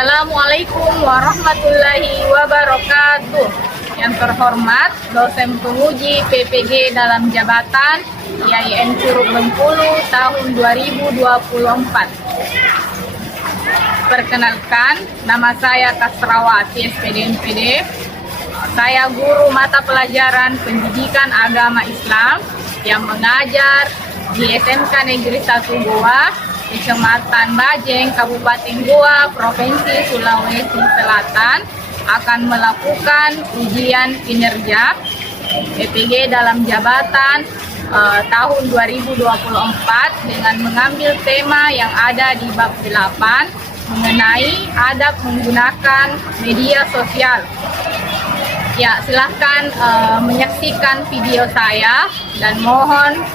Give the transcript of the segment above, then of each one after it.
Assalamualaikum warahmatullahi wabarakatuh. Yang terhormat dosen penguji PPG dalam jabatan IAIN Curug Bengkulu tahun 2024. Perkenalkan, nama saya Kasrawati SPD MPD. Saya guru mata pelajaran Pendidikan Agama Islam yang mengajar di SMK Negeri 1 Goa, Kecamatan Bajeng, Kabupaten Goa, Provinsi Sulawesi Selatan, akan melakukan ujian kinerja PPG dalam jabatan tahun 2024 dengan mengambil tema yang ada di bab 8 mengenai adab menggunakan media sosial. Ya, silahkan menyaksikan video saya dan mohon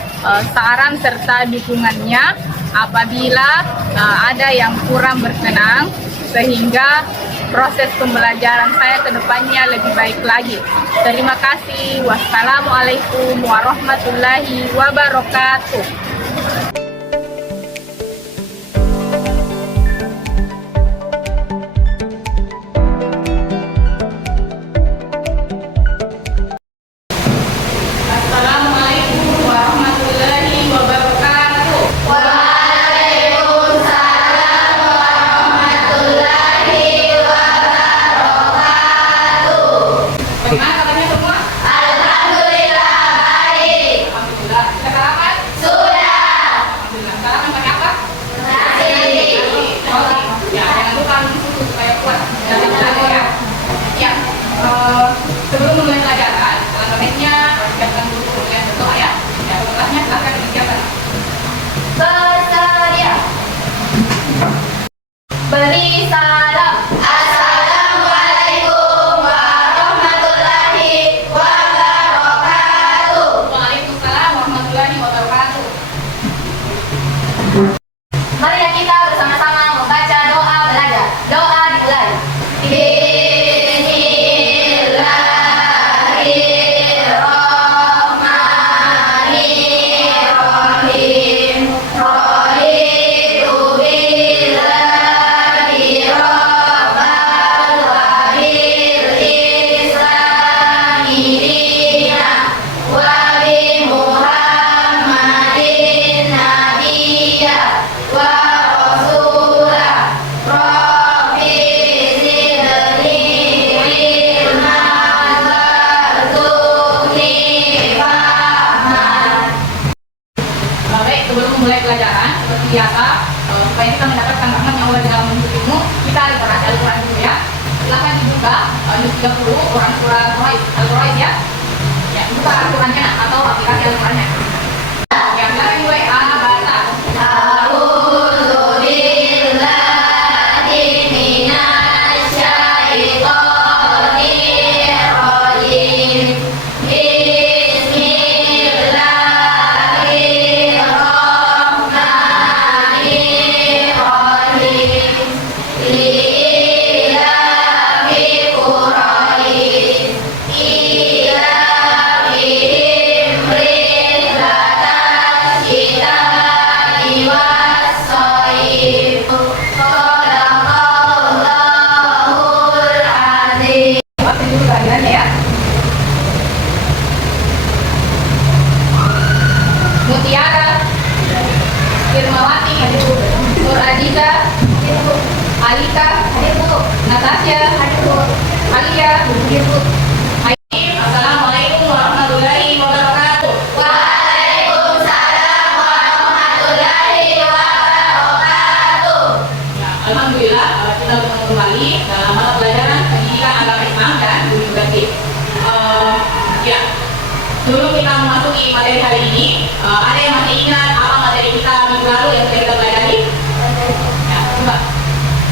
saran serta dukungannya apabila ada yang kurang berkenan, sehingga proses pembelajaran saya ke depannya lebih baik lagi. Terima kasih. Wassalamualaikum warahmatullahi wabarakatuh. Bagaimana kabarnya semua? Alhamdulillah baik. Alhamdulillah. Sudah sarapan? Sudah. Alhamdulillah. Sarapan pakai apa? Nasi. Roti. Ya, jangan lupa minum susu supaya kuat dan tidak ya. Ya. Sebelum mulai pelajaran, alangkah baiknya siapkan dulu yang berdoa ya. Ya, setelahnya silakan disiapkan. Bersedia. Beri salam. Assalamualaikum warahmatullahi wabarakatuh. Waalaikumsalam warahmatullahi wabarakatuh. Marilah kita bersama-sama membaca doa belajar. Doa dimulai. Bismillahirrahmanirrahim. Raditu billahi rabban wa bil islami dinan wa bi Muhammadin nabiyya wa rasulah. Rabbi zidni ilman warzuqni fahman. Baik, sebelum memulai pelajaran, seperti biasa, supaya kita mendapatkan rahmat yang Allah di dalam menuntut ilmu, kita literasi Al-Quran dulu ya. Silahkan dibuka juz 30 Quran surah Al-Quraish ya. Ya, buka Al-Qurannya atau aplikasi Al-Qurannya. Ya, silahkan dimulai. Baca. A'udzu billahi minasy syaithanir rajim. Bismillahirrahmanirrahim. Li'ilafi Quraisy ilafihim rihlatan syita'i was-shayf. Shadaqallahul azim. Baca dulu kehadirannya ya. Mutiara, Firmawati, Nur Adiza, Alika, Natasha, Alia, Aim. Assalamualaikum warahmatullahi wabarakatuh. Waalaikumsalam warahmatullahi wabarakatuh. Ya, alhamdulillah kita bertemu kembali dalam mata pelajaran Pendidikan Agama Islam dan Budi Pekerti. Ya, sebelum kita memasuki materi hari ini, ada yang masih ingat apa materi kita minggu lalu yang sudah kita pelajari? Ya, coba.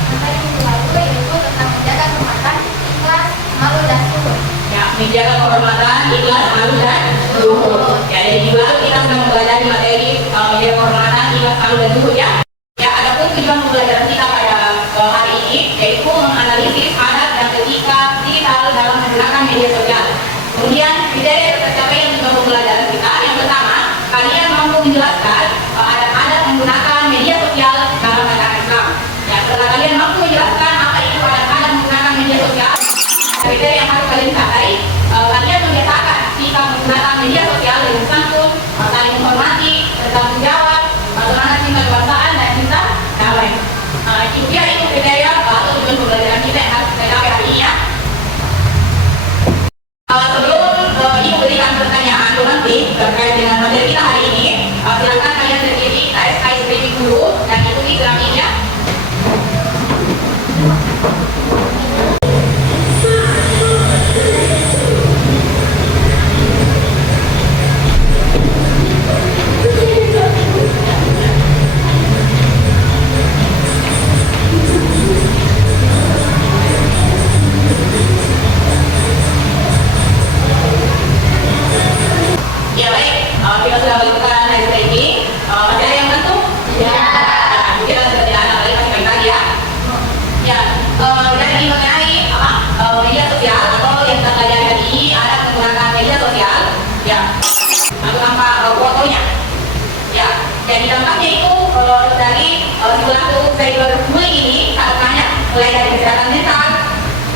Materi minggu lalu yaitu tentang menjaga kehormatan, ikhlas, malu dan syukur. Ya, menjaga kehormatan, ikhlas, malu dan luhur. Ya, dari minggu lalu kita sudah mempelajari materi menjaga kehormatan, ikhlas, malu dan luhur ya. Ya, adapun tujuan pembelajaran kita pada hari ini yaitu menganalisis adab dan etika digital dalam menggunakan media sosial. Kemudian kriteria tercapai yang juga pembelajaran kita. Yang pertama, kalian mampu menjelaskan adab-adab menggunakan media sosial dalam ajaran Islam. Ya, setelah kalian mampu menjelaskan apa itu dia itu kriteria atau tujuan pembelajaran kita yang harus kita capai hari ini ya. Sebelum Ibu berikan pertanyaan nanti terkait dengan materi kita hari ini, silakan kalian berdiri, saya sebagai guru dan ikuti gerakannya. Ya baik, kita sudah melakukan SPG. Materi yang tentu? Ya. Kita sudah tidak ada lagi masih lagi ya. Ya, dari mengenai media sosial atau yang kita pelajari hari ini ada menggunakan media sosial. Ya, lalu tanpa fotonya. Ya, jadi dampaknya itu dari perilaku cyberbullying ini sangat banyak, mulai dari kesehatan mental.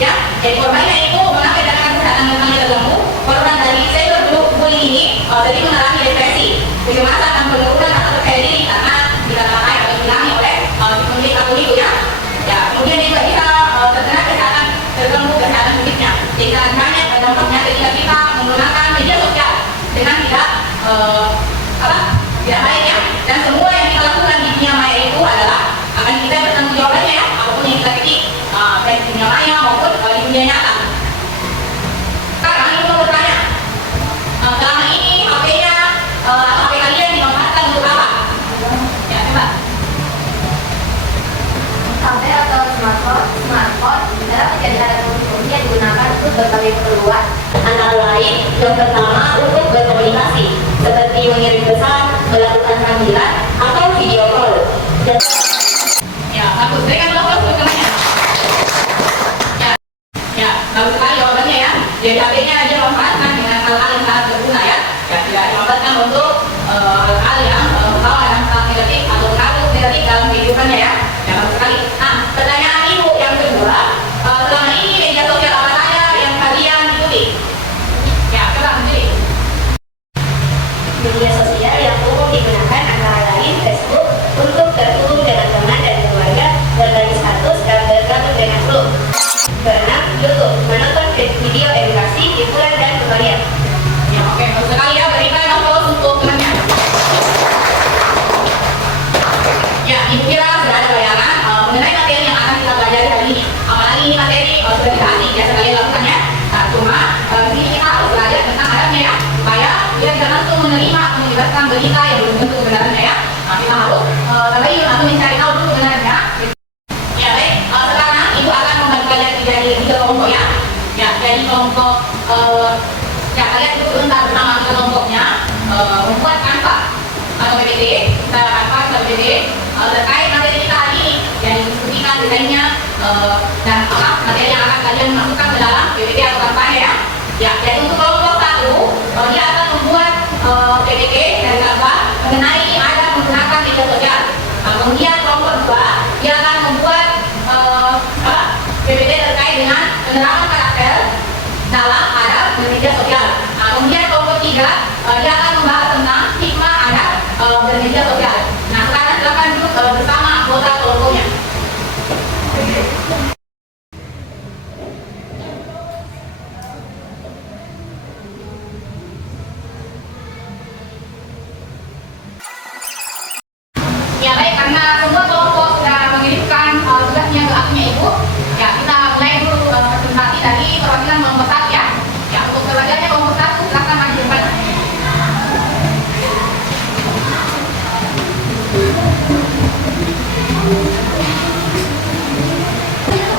Ya, jadi korbannya itu mengakibatkan kesehatan mentalnya terganggu. Korban dari cyberbullying ini jadi mengalami depresi, kecemasan dan penurunan rasa percaya diri karena dikatakan atau dihilangi oleh pemilik akun itu ya. Ya, kemudian juga bisa terkena kesehatan terganggu kesehatan fisiknya. Jadi sangat banyak dampaknya ketika kita menggunakan media sosial dengan tidak tidak baik ya. Dan semua yang kita lakukan di dunia maya itu adalah akan kita bertanggung jawabnya ya, apapun yang kita ketik baik di dunia maya maupun di dunia nyata. Sekarang ibu mau bertanya, selama ini HP-nya atau HP kalian dimanfaatkan untuk apa? Ya coba. HP atau smartphone dalam kejadian teknologi yang digunakan untuk berbagai keperluan. Antara lain, yang pertama untuk berkomunikasi, seperti mengirim pesan, melakukan panggilan, atau video call. Ya, bagus. Berikan aplaus untuk temannya. Ya, bagus sekali jawabannya ya. Jadi HP-nya aja manfaatkan dengan hal-hal yang sangat berguna ya. Ya, tidak dimanfaatkan untuk hal-hal yang membawa dampak negatif atau pengaruh negatif dalam kehidupannya ya. Ya, bagus sekali. Nah, pertanyaan ibu yang kedua, selama ini media sosial apa saja yang kalian ikuti? Ya, coba sendiri. Media sosial yang umum digunakan antara lain Facebook untuk terhubung dengan teman dan keluarga, berbagi status, dan bergabung dengan grup. Keenam, YouTube menonton video edukasi, hiburan, dan tutorial. Ya, oke, bagus sekali ya. Berikan aplaus untuk temannya. Ya, ibu kira sudah ada bayangan mengenai materi yang akan kita pelajari hari ini. Apalagi ini materi sudah kita asing ya sekali lakukannya. Nah, cuma di sini kita harus belajar tentang adabnya ya, supaya kita bisa langsung menerima atau menyebarkan berita yang belum tentu kebenarannya ya. Nah, kita harus tabayun atau mencari tahu dulu kebenarannya. Ya baik, sekarang ibu akan membagi kalian menjadi 3 kelompok ya. Ya, jadi kelompok ya kalian duduk sebentar bersama tiga kelompoknya, membuat kanva atau PPT, kita kanva atau PPT terkait materi kita hari ini, yang didiskusikan desainnya dan materi yang akan kalian masukkan ke dalam PPT atau kanvanya ya. Ya, jadi untuk kelompok 1, dia akan membuat PPT dan kanva mengenai adab menggunakan media sosial. Kemudian kelompok 2, dia akan membuat PPT terkait dengan penerapan karakter dalam adab bermedia sosial. Kemudian kelompok 3, dia akan membahas tentang hikmah adab bermedia sosial. Nah, sekarang silakan duduk bersama anggota kelompoknya. Ya baik, karena semua kelompok sudah mengirimkan tugasnya ke akunnya ibu, ya kita mulai dulu presentasi dari perwakilan kelompok 1 ya. Ya, untuk perwakilannya kelompok 1 silakan maju depan.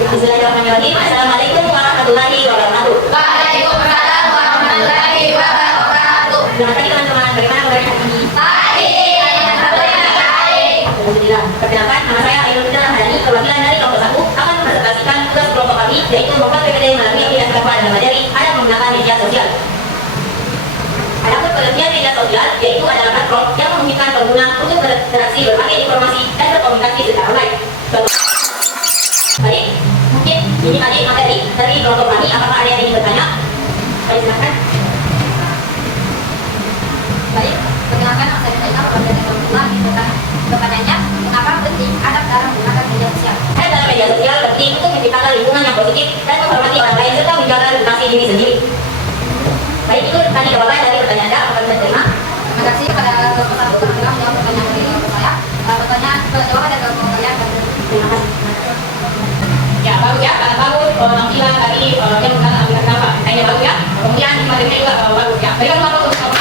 Bismillahirrahmanirrahim. Assalamualaikum warahmatullahi wabarakatuh. Waalaikumsalam warahmatullahi wabarakatuh. Selamat pagi teman-teman, bagaimana kabar hari ini? Baik, alhamdulillah baik. Alhamdulillah. Perkenalkan, nama saya Ainul Fitri Rahmani, perwakilan dari kelompok 1 akan mempresentasikan tugas kelompok kami, yaitu membuat PPT melalui aplikasi kanva dan materi adab menggunakan media sosial. Adapun pengertian media sosial yaitu adalah platform yang memungkinkan pengguna untuk berinteraksi berbagai informasi dan berkomunikasi secara online. Baik, mungkin ini tadi materi dari kelompok kami. Apakah ada yang ingin bertanya? Baik, silakan. Baik, perkenalkan nama saya Zainal, warga dari kelompok 2 ingin bertanya. Pertanyaannya, mengapa penting adab dalam menggunakan media sosial? penting untuk menciptakan lingkungan yang positif dan menghormati orang lain serta menjaga reputasi diri sendiri. Baik, itu tadi jawaban dari pertanyaan Anda. Apakah bisa terima? Terima kasih kepada kelompok 1 telah menjawab pertanyaan dari kelompok saya. Jawaban dari kelompok saya. Terima kasih. Ya, bagus ya, karena bagus tampilan dari yang bukan aplikasi apa. Kayaknya bagus ya. Kemudian materinya juga bagus ya. Berikan selamat untuk kamu.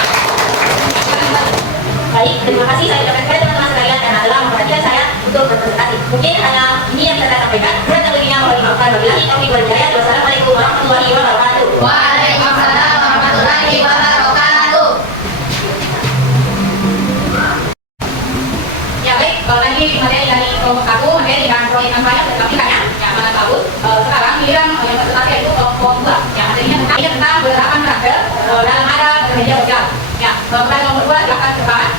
Baik, terima kasih saya ucapkan kepada teman-teman sekalian yang telah memperhatikan saya untuk berpresentasi. Mungkin hanya ini yang saya sampaikan. Saya tentunya mohon maaf. Wabillahi taufiq wal hidayah. Wassalamualaikum warahmatullahi wabarakatuh. Waalaikumsalam warahmatullahi wabarakatuh. Ya baik, tadi materi dari kelompok 1, materi dengan proyek yang banyak tetapi banyak. Ya, mana bagus. Sekarang giliran yang terakhir yaitu kelompok 2. Ya, materinya tentang penerapan karakter dalam ada media sosial. Ya, kepada kelompok 2 silakan cepat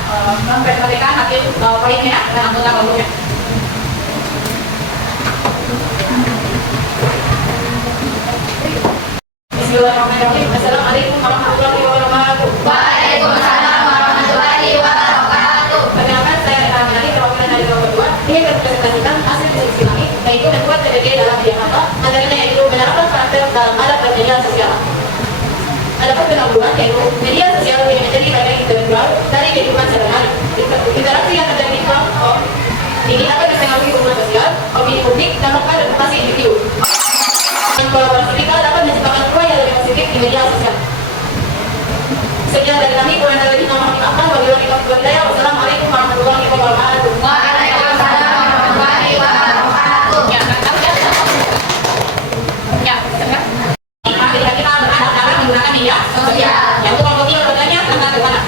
mempresentasikan hasil proyeknya dan anggota kelompoknya. Bismillahirrahmanirrahim. Assalamualaikum warahmatullahi wabarakatuh. Waalaikumsalam warahmatullahi wabarakatuh. Perkenalkan, saya dari perwakilan dari kelompok 2 ingin mempresentasikan hasil diskusi kami, yaitu membuat PDG dalam Jakarta. Materinya yaitu menerapkan karakter dalam alat media sosial. Adapun penangguhan yaitu media sosial yang menjadi bagian intelektual dari kehidupan sehari-hari. Interaksi yang terjadi di kelompok ini akan dipengaruhi hubungan sosial, opini publik, dan bahkan reputasi individu. Kolaborasi kita dapat menciptakan ruang yang lebih positif di media sosial. Sekian dari kami, kurang lebih mohon dimaafkan. Wabillahi taufiq wal hidayah. Wassalamualaikum warahmatullahi wabarakatuh. Waalaikumsalam warahmatullahi wabarakatuh. Ya, ketika kita beradab dalam menggunakan media sosial, yang untuk kelompok 3 pertanyaannya tentang bagaimana?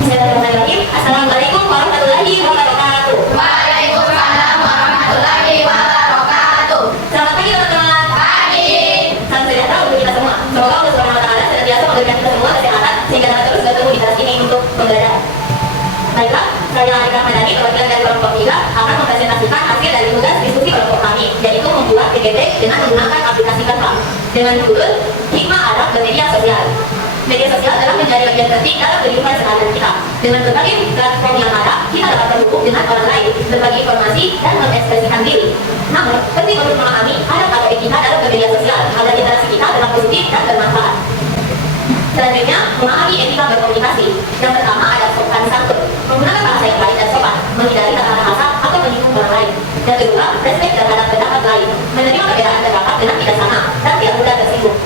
Bismillahirrahmanirrahim. Assalamualaikum warahmatullahi wabarakatuh. Waalaikumsalam warahmatullahi wabarakatuh. Selamat pagi teman-teman. Pagi. Salam sejahtera untuk kita semua. Semoga Allah Subhanahu wa taala senantiasa memberikan kita semua kesehatan sehingga dapat terus bertemu di kelas ini untuk belajar. Baiklah, saya Alika Madani, perwakilan dari kelompok 3 akan mempresentasikan hasil dari tugas diskusi kelompok kami, yaitu membuat PPT dengan menggunakan aplikasi Canva dengan judul Hikmah Arab Bermedia Sosial. Media sosial adalah menjadi bagian penting dalam kehidupan sehari-hari kita. Dengan berbagai platform yang ada, kita dapat terhubung dengan orang lain, berbagi informasi, dan mengekspresikan diri. Namun, penting untuk memahami adab atau etika dalam media sosial agar interaksi kita dalam positif dan bermanfaat. Selanjutnya, memahami etika berkomunikasi. Yang pertama ada sopan santun, menggunakan bahasa yang baik dan sopan, menghindari kata-kata kasar atau menyinggung orang lain. Yang kedua, respek terhadap pendapat lain, menerima perbedaan pendapat dengan bijaksana dan tidak mudah tersinggung.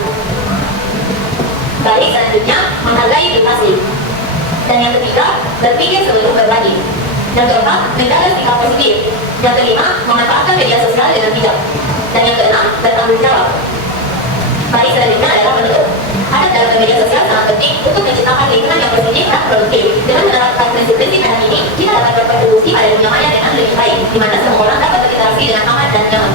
Baik, selanjutnya menghargai privasi. Dan yang ketiga, berpikir sebelum berbagi. Yang keempat, menjaga sikap positif. Yang kelima, memanfaatkan media sosial dengan bijak. Dan yang keenam, bertanggung jawab. Baik, selanjutnya adalah menutup. Adab dalam media sosial sangat penting untuk menciptakan lingkungan yang positif dan produktif. Dengan menerapkan prinsip-prinsip adab ini, kita dapat berkontribusi pada dunia maya dengan lebih baik, di mana semua orang dapat berinteraksi dengan aman dan nyaman.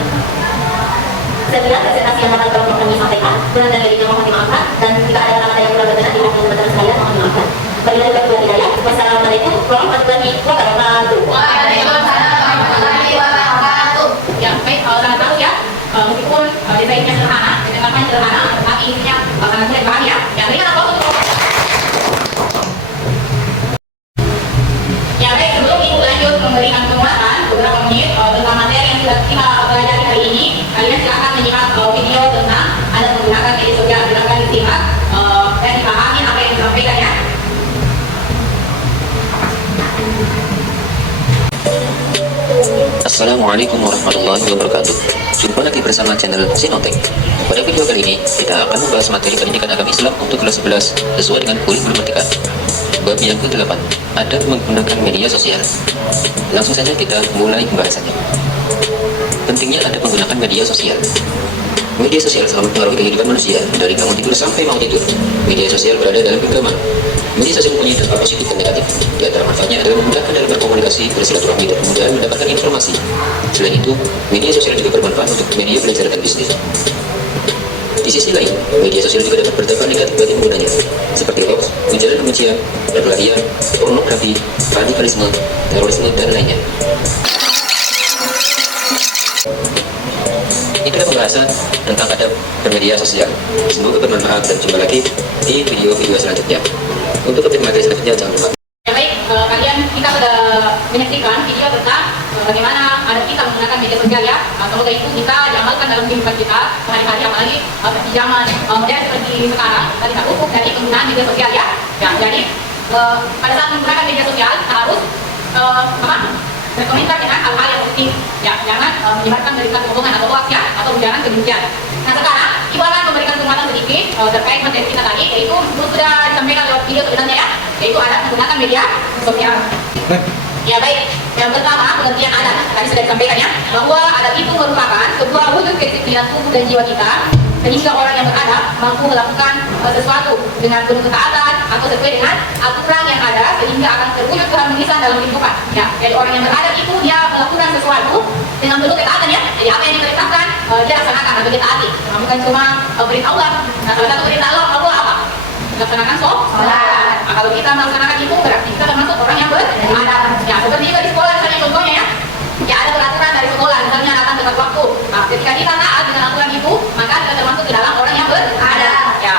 Sekian presentasi yang dapat kelompok kami sampaikan. Kurang dan lebihnya mohon dimaafkan, dan jika ada kata-kata yang kurang berkenan di hati teman-teman sekalian mohon dimaafkan. Wabillahi taufiq wal hidayah. Wassalamualaikum warahmatullahi wabarakatuh. Waalaikumsalam warahmatullahi wabarakatuh. Ya, baik, sangat bagus ya. Meskipun desainnya sederhana, mendengarkan sederhana, tetapi isinya sangat mudah dipahami ya. Ya, berikan apa untuk ya, baik, sebelum ibu lanjut memberikan penguatan beberapa menit tentang materi yang sudah kita pelajari hari ini, kalian silakan menyimak video tentang ada menggunakan media sosial. Silakan disimak dan dipahami apa yang disampaikan ya. Assalamualaikum warahmatullahi wabarakatuh. Jumpa lagi bersama channel Sinotek. Pada video kali ini, kita akan membahas materi pendidikan agama Islam untuk kelas 11 sesuai dengan kurikulum Merdeka. Bab yang ke-8, adab menggunakan media sosial. Langsung saja kita mulai pembahasannya. Pentingnya adab menggunakan media sosial. Media sosial selalu mempengaruhi kehidupan manusia dari bangun tidur sampai mau tidur. Media sosial berada dalam genggaman. Media sosial mempunyai dampak positif dan negatif. Di antara manfaatnya adalah memudahkan dalam berkomunikasi, bersilaturahmi, dan kemudahan mendapatkan informasi. Selain itu, media sosial juga bermanfaat untuk media belajar dan bisnis. Di sisi lain, media sosial juga dapat berdampak negatif bagi penggunanya, seperti hoax, ujaran kebencian, perkelahian, pornografi, radikalisme, terorisme, dan lainnya. Itulah pembahasan tentang adab bermedia sosial. Semoga bermanfaat dan jumpa lagi di video-video selanjutnya. Untuk update materi selanjutnya jangan lupa. Ya baik, kalian kita sudah menyaksikan video tentang bagaimana adab kita menggunakan media sosial ya. Semoga itu bisa diamalkan dalam kehidupan kita sehari-hari, apalagi di zaman modern seperti sekarang. Kita tidak luput dari penggunaan media sosial ya. Jadi pada saat menggunakan media sosial kita harus berkomentar dengan hal-hal yang positif ya, jangan menyebarkan berita kebohongan atau hoax ya, atau ujaran kebencian. Nah sekarang ibu akan memberikan penguatan sedikit terkait materi kita tadi, yaitu sudah disampaikan lewat video sebenarnya ya, yaitu ada menggunakan media sosial. Ya baik, yang pertama pengertian adab tadi sudah disampaikan ya, bahwa adab itu merupakan sebuah wujud kedisiplinan tubuh dan jiwa kita, sehingga orang yang beradab mampu melakukan sesuatu dengan penuh ketaatan atau sesuai dengan aturan yang ada, sehingga akan terwujud keharmonisan dalam kehidupan. Ya, jadi orang yang beradab itu dia melakukan sesuatu dengan penuh ketaatan ya. Jadi apa yang diperintahkan dia laksanakan atau dia taati. Bukan cuma perintah Allah. Nah, salah satu perintah Allah apa? Melaksanakan sholat. Nah, kalau kita melaksanakan itu berarti kita termasuk orang yang beradab. Ya, seperti juga di sekolah misalnya contohnya ya. Ya ada peraturan dari sekolah, misalnya datang tepat waktu. Nah, ketika kita taat dengan aturan itu, maka kita termasuk ke dalam orang yang beradab. Ya.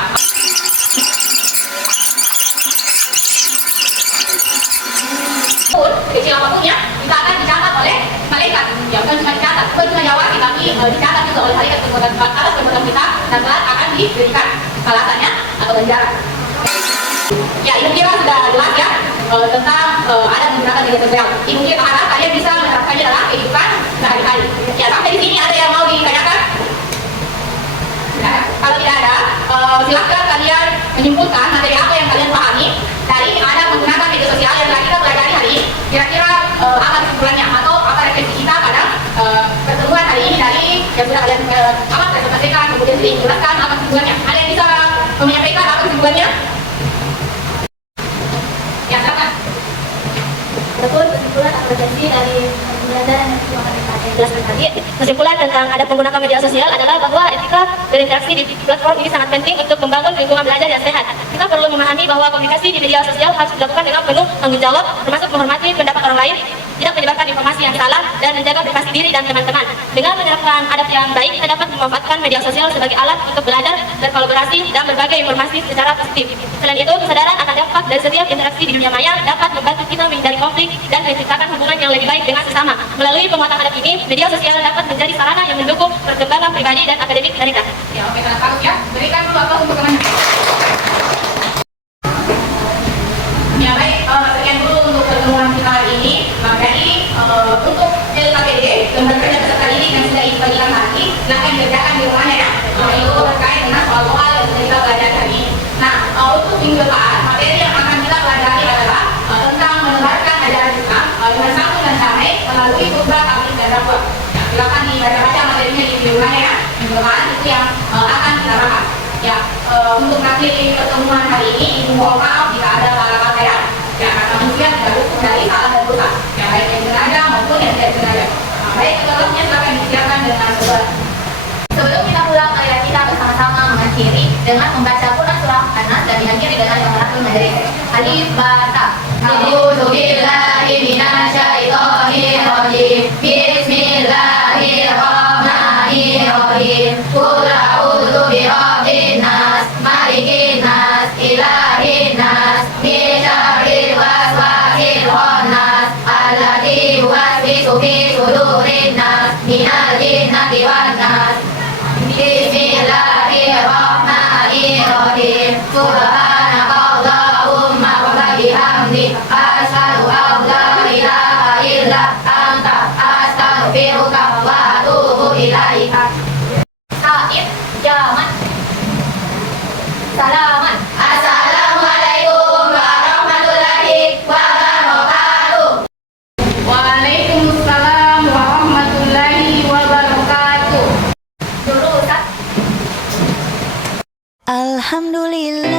Kecil apapun ya, kita akan dicatat oleh malaikat. Ya bukan cuma dicatat, bukan cuma jawab, tapi dicatat juga oleh malaikat perbuatan kita, dan akan diberikan balasannya atau ganjaran. Ya, ibu kira sudah jelas ya tentang adab menggunakan media sosial. Ibu kira harap kalian bisa menerapkannya dalam kehidupan sehari-hari. Ya, sampai di sini ada yang mau ditanyakan? Nah, kalau tidak ada, silakan kalian menyimpulkan materi apa yang kalian pahami dari adab menggunakan media sosial yang telah kita pelajari hari ini. Kira-kira apa kesimpulannya atau apa refleksi kita pada pertemuan hari ini dari yang sudah kalian presentasikan, kemudian sudah dijelaskan apa kesimpulannya. Ada yang bisa menyampaikan apa kesimpulannya? Ya, silakan. Betul, kesimpulan apresiasi dari pembelajaran yang sudah kami jelaskan tadi. Kesimpulan tentang adab menggunakan media sosial adalah bahwa etika berinteraksi di platform ini sangat penting untuk membangun lingkungan belajar yang sehat. Kita perlu memahami bahwa komunikasi di media sosial harus dilakukan dengan penuh tanggung jawab, termasuk menghormati pendapat orang lain, tidak menyebarkan informasi yang salah, dan menjaga privasi diri dan teman-teman. Dengan menerapkan adab yang baik, kita dapat memanfaatkan media sosial sebagai alat untuk belajar, berkolaborasi, dan berbagi informasi secara positif. Selain itu, kesadaran akan dampak dari setiap interaksi di dunia maya dapat membantu kita menghindari konflik dan menciptakan hubungan yang lebih baik dengan sesama. Melalui penguatan adab ini, media sosial dapat menjadi sarana yang mendukung perkembangan pribadi dan akademik kita. Ya, oke, sangat bagus ya. Berikan dulu apa untuk teman. Ya baik, sekian dulu untuk pertemuan kita hari ini. Jadi untuk LKPD lembaga kerja peserta didik yang sudah dibagikan tadi, silakan dikerjakan di rumahnya ya. Itu terkait dengan soal-soal yang sudah kita pelajari hari ini. Nah, untuk minggu depan materi yang akan kita pelajari adalah tentang menebarkan ajaran Islam dengan santun dan damai melalui khutbah, taklim dan dakwah. Ya, silakan dibaca materinya di rumahnya ya. Minggu depan itu yang akan kita bahas. Ya, untuk nanti pertemuan hari ini, ibu mohon maaf jika ada salah-salah ya. Ya, karena mungkin tidak luput dari salah dan dosa. Ya, baik yang sengaja maupun yang tidak sengaja. Nah, baik, seterusnya silakan disiapkan dengan sebuah. Sebelum kita pulang, marilah kita bersama-sama mengakhiri dengan membaca Quran surah An-Nas dan diakhiri dengan Qiraatul Majelis. Alif Ba Ta. A'udzu billahi minasyaitonir rajim. Bismillahirrahmanirrahim. Qul a'udzu birabbin nas, malikin nas, ilahin nas, min syarril waswasil khannas, alladzi yuwaswisu fi sudurin nas, minal jinnati wan nas. Bismillahirrahmanirrahim. Subhanakallahumma wa bihamdik, asyhadu an la ilaha illa anta, astaghfiruka wa atubu ilaika. Said Jaman. Salaman. Assalamualaikum warahmatullahi wabarakatuh. Waalaikumsalam warahmatullahi wabarakatuh. Dulu Ustaz. Alhamdulillah.